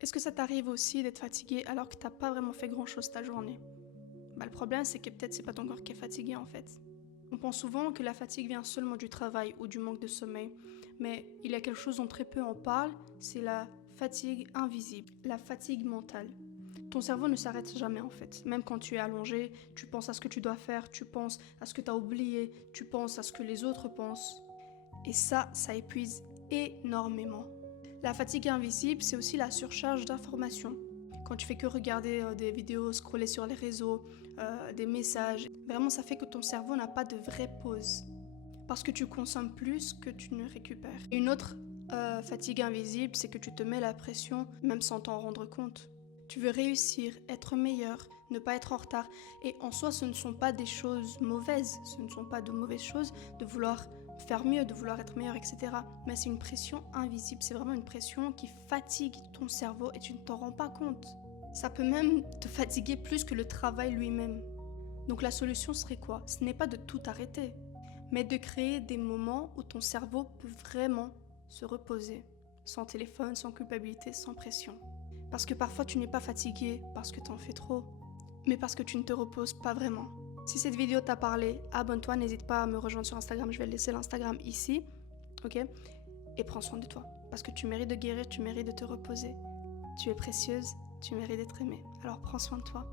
Est-ce que ça t'arrive aussi d'être fatigué alors que t'as pas vraiment fait grand-chose ta journée? Le problème, c'est que peut-être c'est pas ton corps qui est fatigué en fait. On pense souvent que la fatigue vient seulement du travail ou du manque de sommeil, mais il y a quelque chose dont très peu en parle, c'est la fatigue invisible, la fatigue mentale. Ton cerveau ne s'arrête jamais en fait. Même quand tu es allongé, tu penses à ce que tu dois faire, tu penses à ce que tu as oublié, tu penses à ce que les autres pensent. Et ça épuise énormément. La fatigue invisible, c'est aussi la surcharge d'informations. Quand tu fais que regarder des vidéos, scroller sur les réseaux, des messages, vraiment ça fait que ton cerveau n'a pas de vraie pause. Parce que tu consommes plus que tu ne récupères. Et une autre fatigue invisible, c'est que tu te mets la pression même sans t'en rendre compte. Tu veux réussir, être meilleur, ne pas être en retard. Et en soi, ce ne sont pas des choses mauvaises, ce ne sont pas de mauvaises choses de vouloir faire mieux, de vouloir être meilleur, etc. Mais c'est une pression invisible, c'est vraiment une pression qui fatigue ton cerveau et tu ne t'en rends pas compte. Ça peut même te fatiguer plus que le travail lui-même. Donc la solution serait quoi? Ce n'est pas de tout arrêter, mais de créer des moments où ton cerveau peut vraiment se reposer, sans téléphone, sans culpabilité, sans pression. Parce que parfois tu n'es pas fatigué parce que tu en fais trop, mais parce que tu ne te reposes pas vraiment. Si cette vidéo t'a parlé, abonne-toi, n'hésite pas à me rejoindre sur Instagram, je vais laisser l'Instagram ici, ok? Et prends soin de toi, parce que tu mérites de guérir, tu mérites de te reposer. Tu es précieuse, tu mérites d'être aimée, alors prends soin de toi.